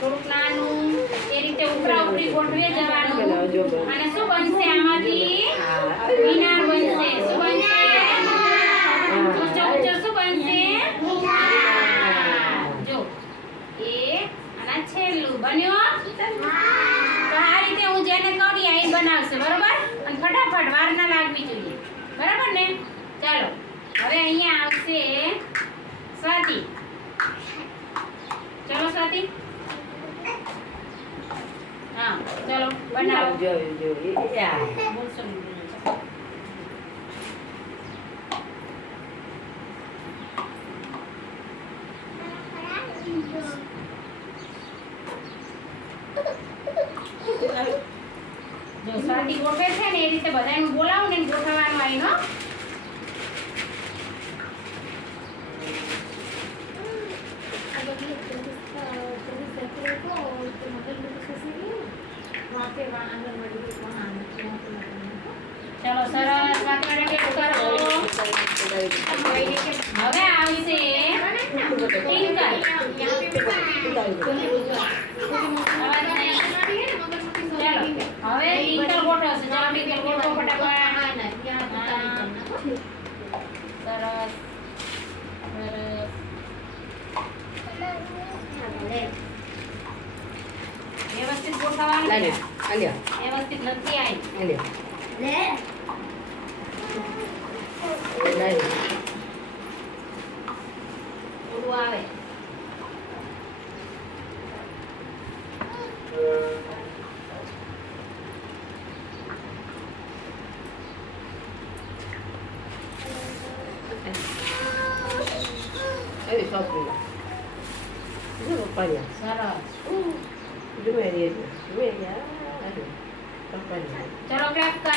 થોડુંક નાનું એ રીતે ઉપરા ઉપરી ગોઠવી જવાનું અને શું બનશે આમાંથી? મિનાર બનશે. શું બનશે? ઊંચો ઊંચો શું બનશે? જો. એ અને છેલ્લું બન્યો. તો આ રીતે હું જેને કહું ને એ બનાવશે બરોબર? અને ફટાફટ વાર ના લાગવી જોઈએ. બરાબર ને? ચાલો. હવે અહીંયા આવશે સ્વાતિ ચલો સ્વાતિ હા ચલો બનાવો. જો સ્વાતિ ગોઠવે છે ને એ રીતે બધાનું બોલાવું ને ગોઠવવાનું આવીનો ચલો સરસ. વાત કે કરો હવે આવશે નહીં. ચાલો હવે ટિંકલ ગોઠવશે. ચાલો ટિંકલ ગોઠવો ફટાફટ. સરસ. સરસ. વ્યવસ્થિત ગોઠવવાનું છે. લાલ્યો, વ્યવસ્થિત નથી આવી લાલ્યો. લાલ્યો. થોડું આવે એ સોંપડી લો. જો પપ્પાને. સરસ જુએ રે, જુએ રે. આ, આ જો. પપ્પાને. ચલો ક્લેપ કરો